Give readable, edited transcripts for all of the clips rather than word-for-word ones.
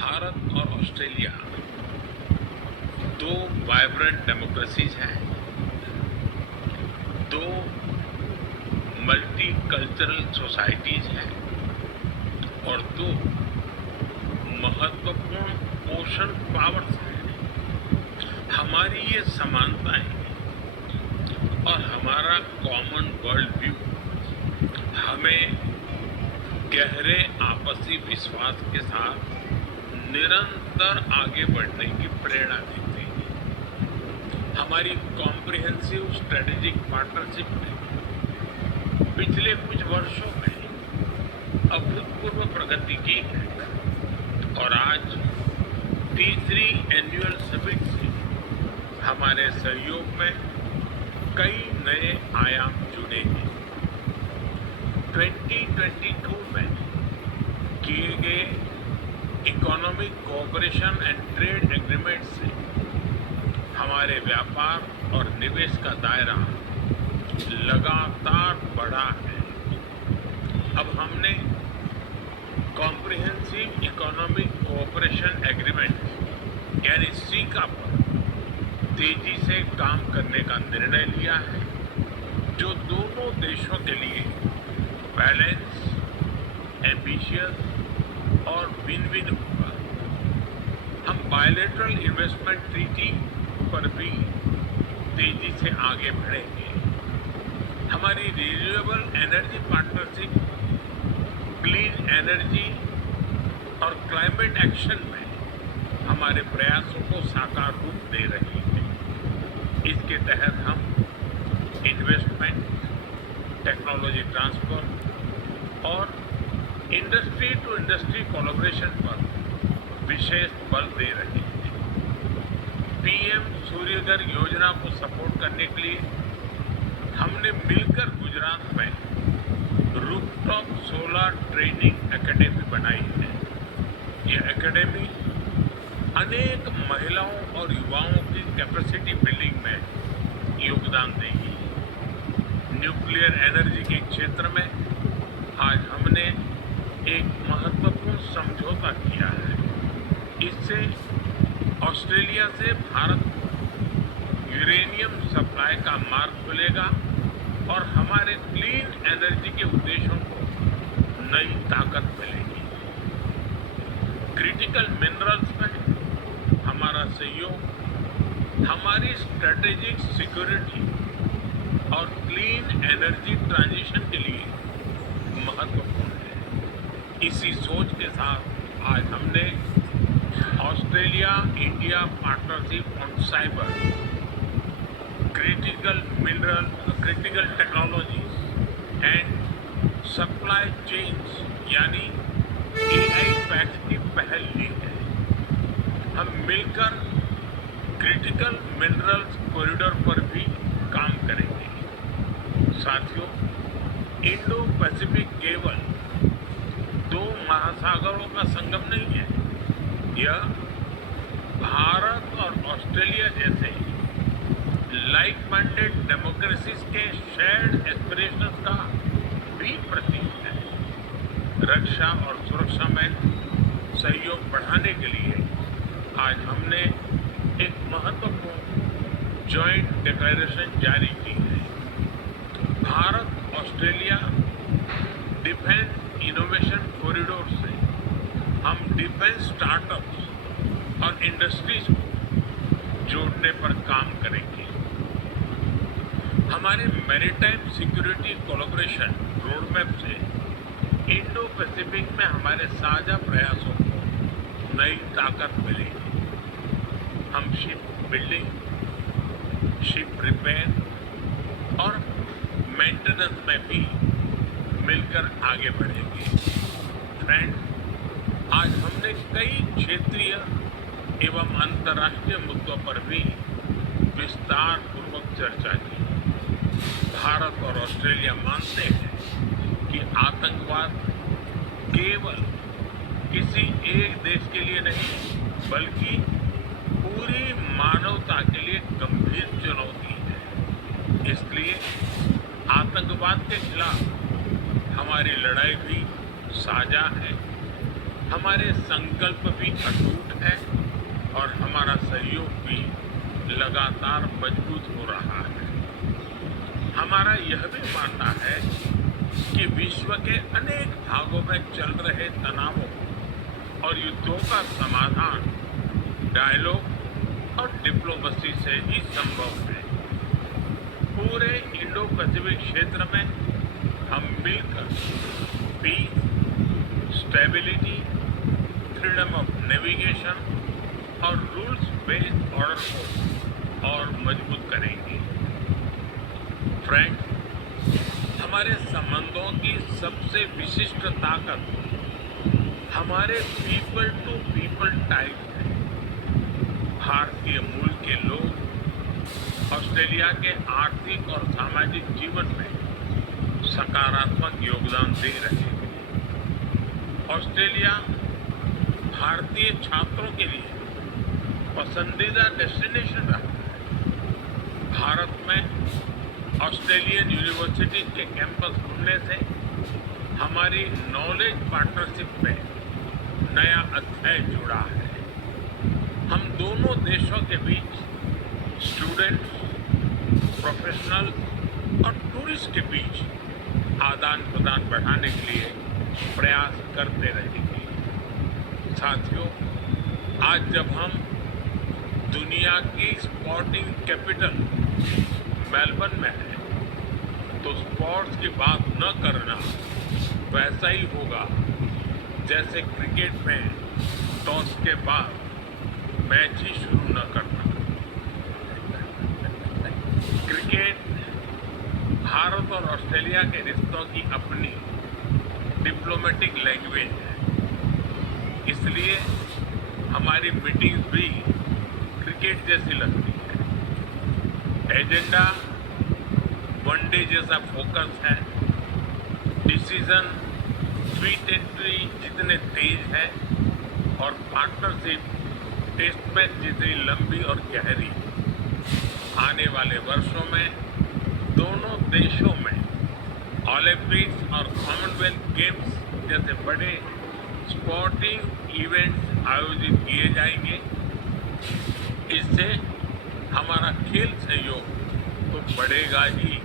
भारत और ऑस्ट्रेलिया दो vibrant democracies हैं, दो मल्टी कल्चरल सोसाइटीज हैं और दो महत्वपूर्ण ओशन पावर्स हैं। हमारी ये समानताएं और हमारा कॉमन वर्ल्ड व्यू हमें गहरे आपसी विश्वास के साथ निरंतर आगे बढ़ने की प्रेरणा देते हैं। हमारी कॉम्प्रिहेंसिव स्ट्रेटेजिक पार्टनरशिप ने पिछले कुछ वर्षों में अभूतपूर्व प्रगति की है और आज तीसरी एनुअल समिट से हमारे सहयोग में कई नए आयाम जुड़े हैं। 2022 में किए गए economic cooperation and trade agreement से हमारे व्यापार और निवेश का दायरा लगातार बढ़ा है। अब हमने कॉम्प्रिहेंसिव इकोनॉमिक कोऑपरेशन एग्रीमेंट यानी सीका पर तेजी से काम करने का निर्णय लिया है, जो दोनों देशों के लिए बैलेंस, एम्बिशियस और विन विन होगा। हम बायलैटरल इन्वेस्टमेंट ट्रीटी पर भी तेजी से आगे बढ़ेंगे। हमारी renewable energy partnership clean energy और क्लाइमेट एक्शन में हमारे प्रयासों को साकार रूप दे रही है। इसके तहत हम इन्वेस्टमेंट, टेक्नोलॉजी ट्रांसफर और इंडस्ट्री टू इंडस्ट्री कोलैबोरेशन पर विशेष बल दे रहे हैं। पीएम सूर्यघर योजना को सपोर्ट करने के लिए हमने मिलकर गुजरात में रूफटॉप सोलर ट्रेनिंग एकेडमी बनाई है। यह एकेडमी अनेक महिलाओं और युवाओं की कैपेसिटी बिल्डिंग में योगदान देगी। न्यूक्लियर एनर्जी के क्षेत्र में आज हमने एक महत्वपूर्ण समझौता किया है। इससे ऑस्ट्रेलिया से भारत को यूरेनियम सप्लाई का मार्ग खुलेगा और हमारे क्लीन एनर्जी के उद्देश्यों को नई ताकत मिलेगी। क्रिटिकल मिनरल्स में हमारा सहयोग हमारी स्ट्रेटेजिक सिक्योरिटी और क्लीन एनर्जी ट्रांजिशन के लिए महत्वपूर्ण है। इसी सोच के साथ आज हमने Australia India partnership on cyber, critical technologies and supply chains यानी एआई पैक्ट की पहल ली है। हम मिलकर क्रिटिकल मिनरल्स कॉरिडोर पर भी काम करेंगे। साथियों, इंडो पैसिफिक केवल दो महासागरों का संगम नहीं है, यह भारत और ऑस्ट्रेलिया जैसे लाइक माइंडेड डेमोक्रेसीज के शेयर्ड एस्पिरेशंस का भी प्रतीक है। रक्षा और सुरक्षा में सहयोग बढ़ाने के लिए आज हमने एक महत्वपूर्ण जॉइंट डिक्लेरेशन जारी की है। Bharat Australia defence innovation corridor से हम डिफेंस स्टार्टअप्स और इंडस्ट्रीज को जोड़ने पर काम करेंगे। हमारे मैरीटाइम सिक्योरिटी कोलैबोरेशन रोडमैप से इंडो पैसिफिक में हमारे साझा प्रयासों को नई ताकत मिलेगी। हम शिप बिल्डिंग, शिप रिपेयर और मेंटेनेंस में भी मिलकर आगे बढ़ेंगे। फ्रेंड्स, आज हमने कई क्षेत्रीय एवं अंतर्राष्ट्रीय मुद्दों पर भी विस्तार पूर्वक चर्चा की। भारत और ऑस्ट्रेलिया मानते हैं कि आतंकवाद केवल किसी एक देश के लिए नहीं, बल्कि पूरी मानवता के लिए गंभीर चुनौती है। इसलिए आतंकवाद के खिलाफ हमारी लड़ाई भी साझा है। हमारे संकल्प भी अटूट है और हमारा सहयोग भी लगातार मजबूत हो रहा है। हमारा यह भी मानना है कि विश्व के अनेक भागों में चल रहे तनावों और युद्धों का समाधान डायलॉग और डिप्लोमेसी से ही संभव है। पूरे इंडो पैसिफिक क्षेत्र में हम मिलकर peace, stability, freedom of navigation और रूल्स बेस्ड ऑर्डर को और मजबूत करेंगे। फ्रेंड्स, हमारे संबंधों की सबसे विशिष्ट ताकत हमारे पीपल टू पीपल टाइप है। भारतीय मूल के लोग ऑस्ट्रेलिया के आर्थिक और सामाजिक जीवन में सकारात्मक योगदान दे रहे हैं। ऑस्ट्रेलिया भारतीय छात्रों के लिए पसंदीदा डेस्टिनेशन रहा है। भारत में ऑस्ट्रेलियन यूनिवर्सिटी के कैंपस खुलने से हमारी नॉलेज पार्टनरशिप में नया अध्याय जुड़ा है। हम दोनों देशों के बीच स्टूडेंट्स, प्रोफेशनल और टूरिस्ट के बीच आदान प्रदान बढ़ाने के लिए प्रयास करते रहेंगे। साथियों, आज जब हम दुनिया की स्पोर्टिंग कैपिटल मेलबर्न में है, तो स्पोर्ट्स की बात न करना वैसा ही होगा जैसे क्रिकेट में टॉस के बाद मैच ही शुरू न करना। क्रिकेट भारत और ऑस्ट्रेलिया के रिश्तों की अपनी डिप्लोमेटिक लैंग्वेज है, इसलिए हमारी मीटिंग्स भी क्रिकेट जैसी लगती है। एजेंडा वनडे जैसा फोकस है, डिसीजन स्वीट एंट्री जितने तेज है और पार्टनरशिप टेस्ट मैच जितनी लंबी और गहरी। आने वाले वर्षों में दोनों देशों में ओलंपिक्स और कॉमनवेल्थ गेम्स जैसे बड़े स्पोर्टिंग इवेंट्स आयोजित किए जाएंगे। इससे हमारा खेल सहयोग तो बढ़ेगा ही,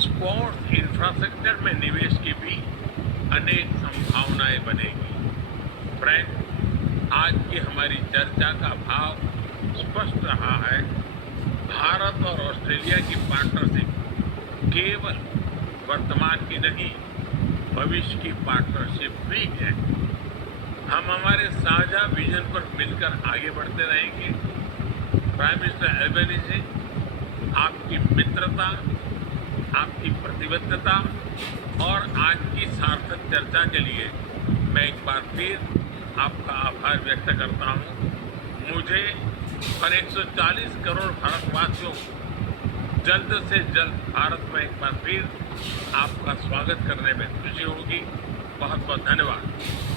स्पोर्ट्स इंफ्रास्ट्रक्चर में निवेश की भी अनेक संभावनाएं बनेगी। फ्रेंड, आज की हमारी चर्चा का भाव स्पष्ट रहा है। भारत और ऑस्ट्रेलिया की पार्टनरशिप केवल वर्तमान की नहीं, भविष्य की पार्टनरशिप भी है। हम हमारे साझा विजन पर मिलकर आगे बढ़ते रहेंगे। प्राइम मिनिस्टर एल्बनीज़ी, आपकी मित्रता, आपकी प्रतिबद्धता और आज की सार्थक चर्चा के लिए मैं एक बार फिर आपका आभार व्यक्त करता हूँ। मुझे और 140 करोड़ भारतवासियों को जल्द से जल्द भारत में एक बार फिर आपका स्वागत करने में खुशी होगी। बहुत बहुत धन्यवाद।